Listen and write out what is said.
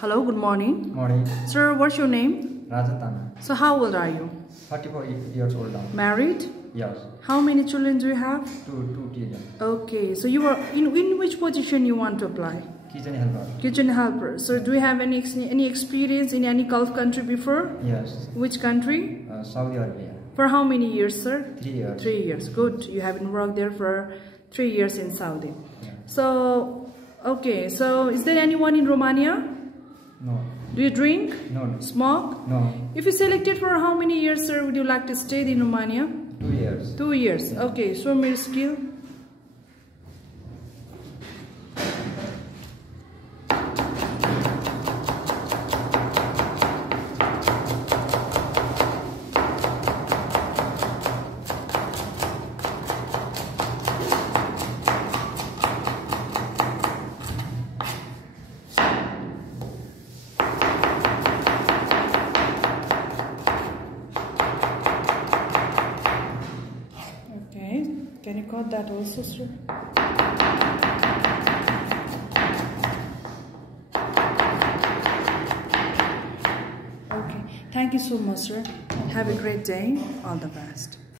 Hello, good morning. Morning. Sir, what's your name? Rajan, Tamang. So how old are you? 34 years old now. Married? Yes. How many children do you have? Two children. Okay, so you are in which position you want to apply? Kitchen helper. Kitchen helper. So do you have any experience in any Gulf country before? Yes. Which country? Saudi Arabia. For how many years, sir? 3 years. 3 years. Good. You haven't worked there for 3 years in Saudi. Yeah. So, okay. So is there anyone in Romania? No. Do you drink? No. Smoke? No. If you selected for how many years, sir, would you like to stay in Romania? 2 years. 2 years. Okay, show me your skill. Okay, can you cut that also, sir? Okay, thank you so much, sir. Have a great day. All the best.